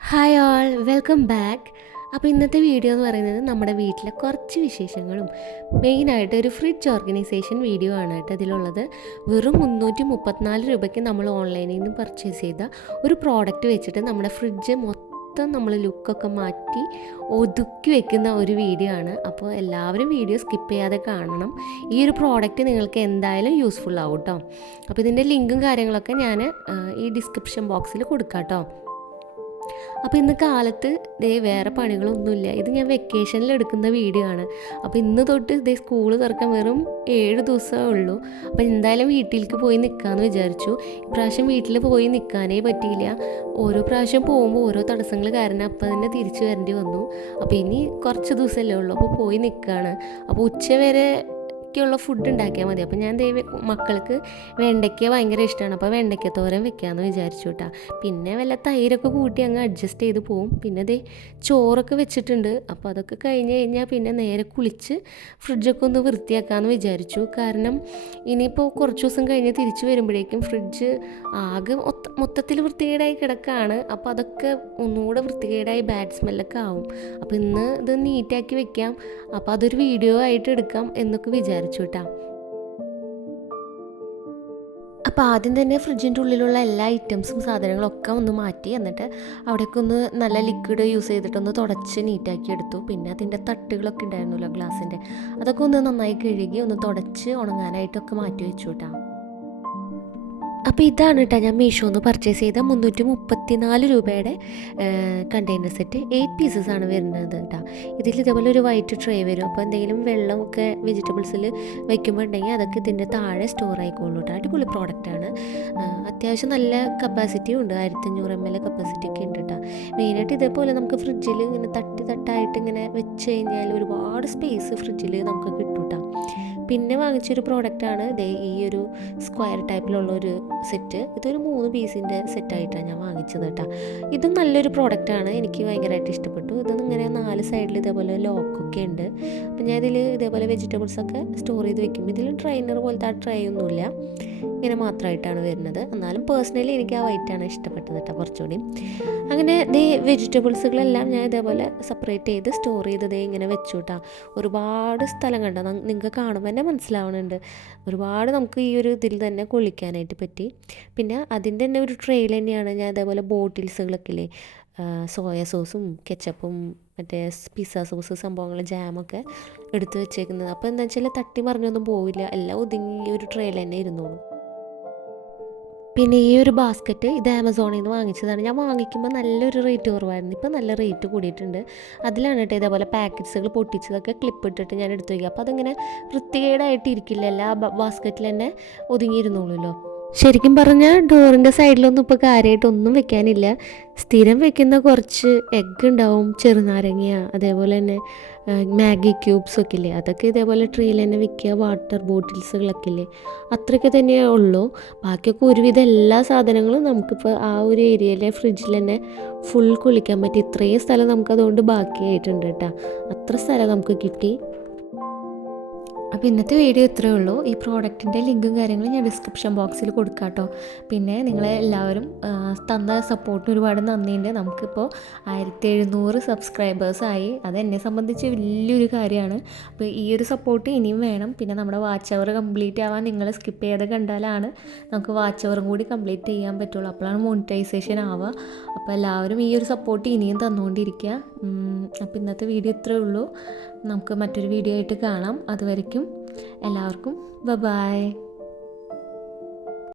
Hi all welcome back അപ്പോൾ ഇന്നത്തെ video എന്ന് പറയുന്നത് നമ്മുടെ വീട്ടിലെ കുറച്ച് വിശേഷങ്ങളും. മെയിനായിട്ട് ഒരു ഫ്രിഡ്ജ് ഓർഗനൈസേഷൻ വീഡിയോ ആണ് കേട്ടോ ഇതിലുള്ളത്. വെറും മുന്നൂറ്റി മുപ്പത്തിനാല് രൂപയ്ക്ക് നമ്മൾ ഓൺലൈനിൽ നിന്ന് പർച്ചേസ് ചെയ്ത ഒരു പ്രോഡക്റ്റ് വെച്ചിട്ട് നമ്മുടെ ഫ്രിഡ്ജ് മൊത്തം നമ്മൾ ലുക്കൊക്കെ മാറ്റി ഒതുക്കി വെക്കുന്ന ഒരു വീഡിയോ ആണ്. അപ്പോൾ എല്ലാവരും വീഡിയോ സ്കിപ്പ് ചെയ്യാതെ കാണണം. ഈ ഒരു പ്രോഡക്റ്റ് നിങ്ങൾക്ക് എന്തായാലും യൂസ്ഫുൾ ആവും കേട്ടോ അപ്പോൾ ഇതിന്റെ ലിങ്കും കാര്യങ്ങളൊക്കെ ഞാൻ ഈ ഡിസ്ക്രിപ്ഷൻ ബോക്സിൽ കൊടുക്കാം കേട്ടോ അപ്പോൾ ഇന്ന് കാലത്ത് ദേ വേറെ പണികളൊന്നുമില്ല. ഇത് ഞാൻ വെക്കേഷനിൽ എടുക്കുന്ന വീഡിയോ ആണ്. അപ്പോൾ ഇന്ന് തൊട്ട് ദേ സ്കൂൾ തുറക്കാൻ വെറും ഏഴ് ദിവസമേ ഉള്ളൂ. അപ്പോൾ എന്തായാലും വീട്ടിലേക്ക് പോയി നിൽക്കാമെന്ന് വിചാരിച്ചു. ഇപ്രാവശ്യം വീട്ടിൽ പോയി നിൽക്കാനേ പറ്റിയില്ല. ഓരോ പ്രാവശ്യം പോകുമ്പോൾ ഓരോ തടസ്സങ്ങൾ കാരണം അപ്പം തന്നെ തിരിച്ചു വരേണ്ടി വന്നു. അപ്പോൾ ഇനി കുറച്ച് ദിവസമല്ലേ ഉള്ളൂ. അപ്പോൾ പോയി നിൽക്കുകയാണ് അപ്പോൾ ഉച്ച വരെ ുള്ള ഫുഡ് ഉണ്ടാക്കിയാൽ മതി. അപ്പോൾ ഞാൻ ദൈവ മക്കൾക്ക് വെണ്ടയ്ക്ക ഭയങ്കര ഇഷ്ടമാണ് അപ്പോൾ വെണ്ടയ്ക്ക തോരൻ വെക്കാമെന്ന് വിചാരിച്ചു പിന്നെ വല്ല തൈരൊക്കെ കൂട്ടി അങ്ങ് അഡ്ജസ്റ്റ് ചെയ്ത് പോവും. പിന്നെ ദേ ചോറൊക്കെ വെച്ചിട്ടുണ്ട്. അപ്പോൾ അതൊക്കെ കഴിഞ്ഞ് കഴിഞ്ഞാൽ പിന്നെ നേരെ കുളിച്ച് ഫ്രിഡ്ജൊക്കെ ഒന്ന് വൃത്തിയാക്കാമെന്ന് വിചാരിച്ചു. കാരണം ഇനിയിപ്പോൾ കുറച്ച് ദിവസം കഴിഞ്ഞ് തിരിച്ചു വരുമ്പോഴേക്കും ഫ്രിഡ്ജ് ആകെ മൊത്തത്തിൽ വൃത്തികേടായി കിടക്കുകയാണ് അപ്പോൾ അതൊക്കെ ഒന്നുകൂടെ വൃത്തികേടായി ബാഡ് സ്മെല്ലൊക്കെ ആവും. അപ്പോൾ ഇന്ന് ഇത് നീറ്റാക്കി വെക്കാം. അപ്പോൾ അതൊരു വീഡിയോ ആയിട്ട് എടുക്കാം എന്നൊക്കെ വിചാരിച്ചു. കേട്ടോ അപ്പോൾ ആദ്യം തന്നെ ഫ്രിഡ്ജിന്റെ ഉള്ളിലുള്ള എല്ലാ ഐറ്റംസും സാധനങ്ങളൊക്കെ ഒന്ന് മാറ്റി എന്നിട്ട് അവിടേക്ക് ഒന്ന് നല്ല ലിക്വിഡ് യൂസ് ചെയ്തിട്ടൊന്ന് തുടച്ച് നീറ്റാക്കി എടുത്തു. പിന്നെ അതിന്റെ തട്ടുകളൊക്കെ ഉണ്ടായിരുന്നല്ലോ ഗ്ലാസിന്റെ അതൊക്കെ ഒന്ന് നന്നായി കഴുകി ഒന്ന് തുടച്ച് ഉണങ്ങാനായിട്ടൊക്കെ മാറ്റി വെച്ചു കേട്ടോ അപ്പോൾ ഇതാണ് കേട്ടോ ഞാൻ മീഷോന്ന് പർച്ചേസ് ചെയ്ത മുന്നൂറ്റി മുപ്പത്തിനാല് രൂപയുടെ കണ്ടെയ്നർ സെറ്റ് എയ്റ്റ് പീസസ് ആണ് വരുന്നത് കേട്ടോ. ഇതിൽ ഇതേപോലെ ഒരു വൈറ്റ് ട്രേ വരും. അപ്പോൾ എന്തെങ്കിലും വെള്ളമൊക്കെ വെജിറ്റബിൾസിൽ വെക്കുമ്പോൾ ഉണ്ടെങ്കിൽ അതൊക്കെ ഇതിന്റെ താഴെ സ്റ്റോർ ആയിക്കോളൂ കേട്ടോ. അടിപൊളി പ്രോഡക്റ്റാണ് അത്യാവശ്യം നല്ല കപ്പാസിറ്റിയും ഉണ്ട്. ആയിരത്തഞ്ഞൂറ് എം എൽ കപ്പാസിറ്റി ഒക്കെ ഉണ്ട് കേട്ടോ. മെയിനായിട്ട് ഇതേപോലെ നമുക്ക് ഫ്രിഡ്ജിൽ ഇങ്ങനെ തട്ടി തട്ടായിട്ട് ഇങ്ങനെ വെച്ച് കഴിഞ്ഞാൽ ഒരുപാട് സ്പേസ് ഫ്രിഡ്ജിൽ നമുക്ക് കിട്ടും കേട്ടോ. പിന്നെ വാങ്ങിച്ചൊരു പ്രോഡക്റ്റാണ് ദേ ഈ ഒരു സ്ക്വയർ ടൈപ്പിലുള്ളൊരു സെറ്റ് ഇതൊരു മൂന്ന് പീസിന്റെ സെറ്റായിട്ടാണ് ഞാൻ വാങ്ങിച്ചത് കേട്ടോ. ഇതും നല്ലൊരു പ്രോഡക്റ്റാണ് എനിക്ക് ഭയങ്കരമായിട്ട് ഇഷ്ടപ്പെട്ടു. ഇത് ഇങ്ങനെ നാല് സൈഡിൽ ഇതേപോലെ ലോക്കൊക്കെ ഉണ്ട്. അപ്പം ഞാൻ ഇതിൽ ഇതേപോലെ വെജിറ്റബിൾസൊക്കെ സ്റ്റോർ ചെയ്ത് വെക്കും. ഇതിൽ ട്രെയിനർ പോലത്തെ ആ ട്രൈ ഒന്നുമില്ല. ഇങ്ങനെ മാത്രമായിട്ടാണ് വരുന്നത്. എന്നാലും പേഴ്സണലി എനിക്ക് ആ വൈറ്റാണ് ഇഷ്ടപ്പെട്ടത് കേട്ടോ കുറച്ചുകൂടി അങ്ങനെ ദേ വെജിറ്റബിൾസുകളെല്ലാം ഞാൻ ഇതേപോലെ സെപ്പറേറ്റ് ചെയ്ത് സ്റ്റോർ ചെയ്ത് ദേ ഇങ്ങനെ വെച്ചു കേട്ടോ ഒരുപാട് സ്ഥലം കണ്ടോ? നിങ്ങൾക്ക് കാണുമ്പോൾ തന്നെ മനസ്സിലാവുന്നുണ്ട് ഒരുപാട് നമുക്ക് ഈ ഒരു ഇതിൽ തന്നെ കൊള്ളിക്കാനായിട്ട് പറ്റി. പിന്നെ അതിന്റെ തന്നെ ഒരു ട്രെയിൽ തന്നെയാണ് ഞാൻ ഇതേപോലെ ബോട്ടിൽസുകളൊക്കെ ഇല്ലേ? സോയ സോസും കെച്ചപ്പും മറ്റേ പിസ്സ സോസ് സംഭവങ്ങൾ ജാമൊക്കെ എടുത്ത് വെച്ചേക്കുന്നത്. അപ്പോൾ എന്താ വെച്ചാൽ തട്ടി മറിഞ്ഞൊന്നും പോവില്ല. എല്ലാം ഒതുങ്ങി ഒരു ട്രെയിൽ തന്നെ ഇരുന്നോളും പിന്നെ ഈ ഒരു ബാസ്ക്കറ്റ് ഇത് ആമസോണിൽ നിന്ന് വാങ്ങിച്ചതാണ്. ഞാൻ വാങ്ങിക്കുമ്പോൾ നല്ലൊരു റേറ്റ് കുറവായിരുന്നു. ഇപ്പോൾ നല്ല റേറ്റ് കൂടിയിട്ടുണ്ട്. അതിലാണ് കേട്ടോ ഇതേപോലെ പാക്കറ്റ്സുകൾ പൊട്ടിച്ചതൊക്കെ ക്ലിപ്പ് ഇട്ടിട്ട് ഞാൻ എടുത്തു വയ്ക്കുക അപ്പോൾ അതിങ്ങനെ വൃത്തികേടായിട്ട് ഇരിക്കില്ല. എല്ലാ ബാസ്ക്കറ്റിൽ തന്നെ ഒതുങ്ങിയിരുന്നുള്ളൂല്ലോ. ശരിക്കും പറഞ്ഞാൽ ഡോറിന്റെ സൈഡിലൊന്നും ഇപ്പോൾ കാര്യമായിട്ടൊന്നും വെക്കാനില്ല. സ്ഥിരം വെക്കുന്ന കുറച്ച് എഗ്ഗ് ഉണ്ടാവും ചെറുനാരങ്ങ അതേപോലെ തന്നെ മാഗി ക്യൂബ്സ് ഒക്കെ ഇല്ലേ അതൊക്കെ ഇതേപോലെ ട്രീയിൽ തന്നെ വിൽക്കുക വാട്ടർ ബോട്ടിൽസുകളൊക്കെ ഇല്ലേ? അത്രയ്ക്ക് തന്നെ ഉള്ളൂ. ബാക്കിയൊക്കെ ഒരുവിധം എല്ലാ സാധനങ്ങളും നമുക്കിപ്പോൾ ആ ഒരു ഏരിയയിലെ ഫ്രിഡ്ജിൽ തന്നെ ഫുൾ കുളിക്കാൻ പറ്റി ഇത്രയും സ്ഥലം നമുക്കതുകൊണ്ട് ബാക്കിയായിട്ടുണ്ട് കേട്ടോ. അത്ര സ്ഥലം നമുക്ക് കിട്ടി. അപ്പോൾ ഇന്നത്തെ വീഡിയോ ഇത്രയേ ഉള്ളൂ. ഈ പ്രോഡക്റ്റിന്റെ ലിങ്കും കാര്യങ്ങളും ഞാൻ ഡിസ്ക്രിപ്ഷൻ ബോക്സിൽ കൊടുക്കാം കേട്ടോ. പിന്നെ നിങ്ങളെ എല്ലാവരും തന്ന സപ്പോർട്ടിന് ഒരുപാട് നന്ദിയുണ്ട്. നമുക്കിപ്പോൾ ആയിരത്തി എഴുന്നൂറ് സബ്സ്ക്രൈബേഴ്സായി അത് എന്നെ സംബന്ധിച്ച് വലിയൊരു കാര്യമാണ്. അപ്പോൾ ഈ ഒരു സപ്പോർട്ട് ഇനിയും വേണം. പിന്നെ നമ്മുടെ വാച്ച് അവർ കംപ്ലീറ്റ് ആവാൻ നിങ്ങൾ സ്കിപ്പ് ചെയ്ത് കണ്ടാലാണ് നമുക്ക് വാച്ച് അവറും കൂടി കംപ്ലീറ്റ് ചെയ്യാൻ പറ്റുള്ളൂ. അപ്പോഴാണ് മോണിറ്റൈസേഷൻ ആവുക. അപ്പോൾ എല്ലാവരും ഈ ഒരു സപ്പോർട്ട് ഇനിയും തന്നുകൊണ്ടിരിക്കുക. അപ്പോൾ ഇന്നത്തെ വീഡിയോ ഇത്രയേ ഉള്ളൂ. നമുക്ക് മറ്റൊരു വീഡിയോ ആയിട്ട് കാണാം. അതുവരയ്ക്കും എല്ലാവർക്കും ബ ബായ്